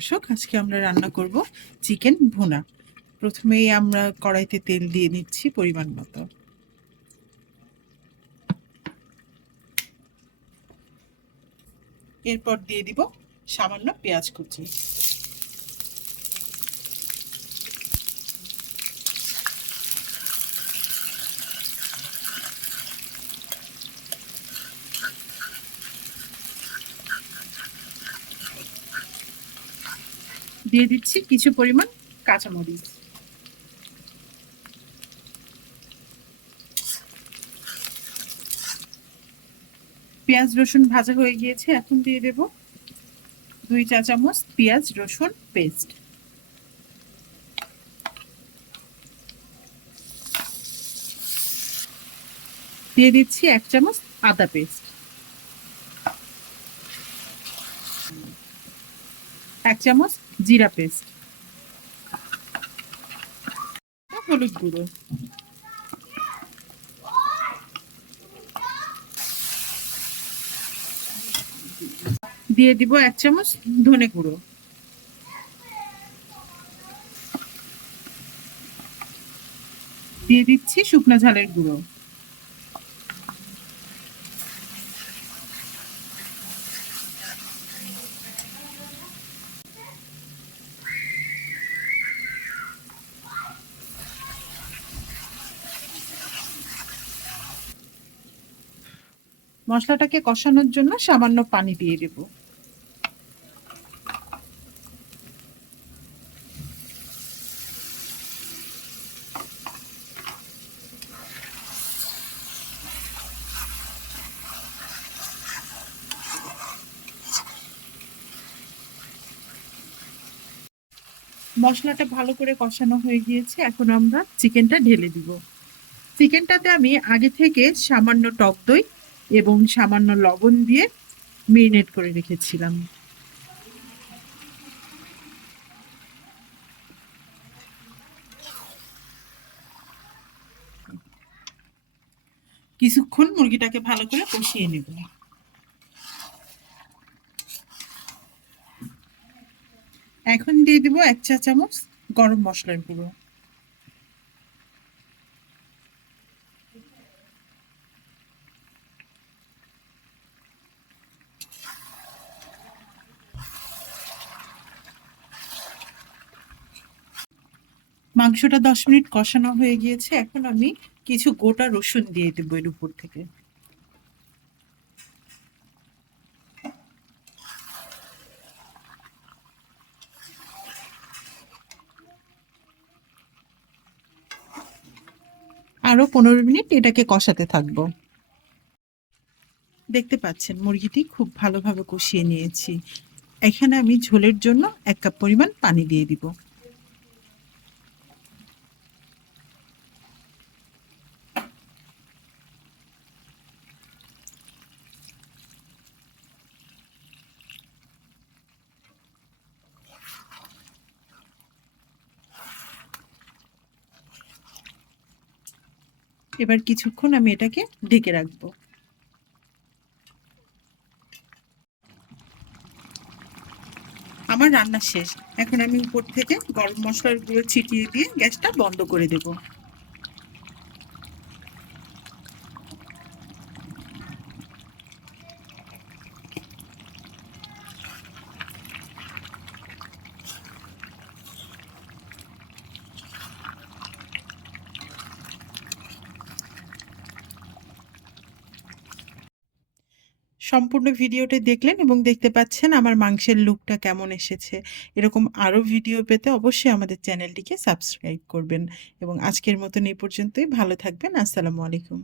দর্শক, আজকে আমরা রান্না করব চিকেন ভুনা। প্রথমেই আমরা কড়াইতে তেল দিয়ে নিচ্ছি পরিমাণ মতো। এরপর দিয়ে দিব সামান্য পেঁয়াজ কুচি। দিয়ে দিচ্ছি কিছু পরিমাণ কাঁচামরিচ। পেঁয়াজ রসুন ভাজা হয়ে গিয়েছে, এখন দিয়ে দেব 2 চা চামচ পেঁয়াজ রসুন পেস্ট। দিয়ে দিচ্ছি 1 চামচ আদা পেস্ট, 1 চামচ জিরা পেস্ট, হলুদ গুঁড়ো, দিয়ে দিব 1 চামচ ধনে গুঁড়ো, দিয়ে দিচ্ছি শুকনো ঝালের গুঁড়ো। মশলাটাকে কষানোর জন্য সামান্য পানি দিয়ে দেব। মশলাটা ভালো করে কষানো হয়ে গিয়েছে, এখন আমরা চিকেনটা ঢেলে দিব। চিকেনটাতে আমি আগে থেকে সামান্য টক দই এবং সামান্য লবণ দিয়ে মেরিনেট করে রেখেছিলাম। কিছুক্ষণ মুরগিটাকে ভালো করে কষিয়ে নেব। এখন দিয়ে দিব 1 চা চামচ গরম মশলার গুঁড়ো। মাংসটা 10 মিনিট কষানো হয়ে গিয়েছে, এখন আমি কিছু গোটা রসুন দিয়ে দেবো এর উপর থেকে। আরো 15 মিনিট এটাকে কষাতে থাকবো। দেখতে পাচ্ছেন মুরগিটি খুব ভালোভাবে কষিয়ে নিয়েছি। এখানে আমি ঝোলের জন্য 1 কাপ পরিমাণ পানি দিয়ে দিব। এবার কিছুক্ষণ আমি এটাকে ঢেকে রাখবো। আমার রান্না শেষ, এখন আমি উপর থেকে গরম মশলার গুঁড়ো ছিটিয়ে দিয়ে গ্যাসটা বন্ধ করে দেব। সম্পূর্ণ ভিডিওটি দেখলেন এবং দেখতে পাচ্ছেন আমার মাংসের লুকটা কেমন এসেছে। এরকম আরও ভিডিও পেতে অবশ্যই আমাদের চ্যানেলটিকে সাবস্ক্রাইব করবেন এবং আজকের মতন এই পর্যন্তই। ভালো থাকবেন। আসসালামু আলাইকুম।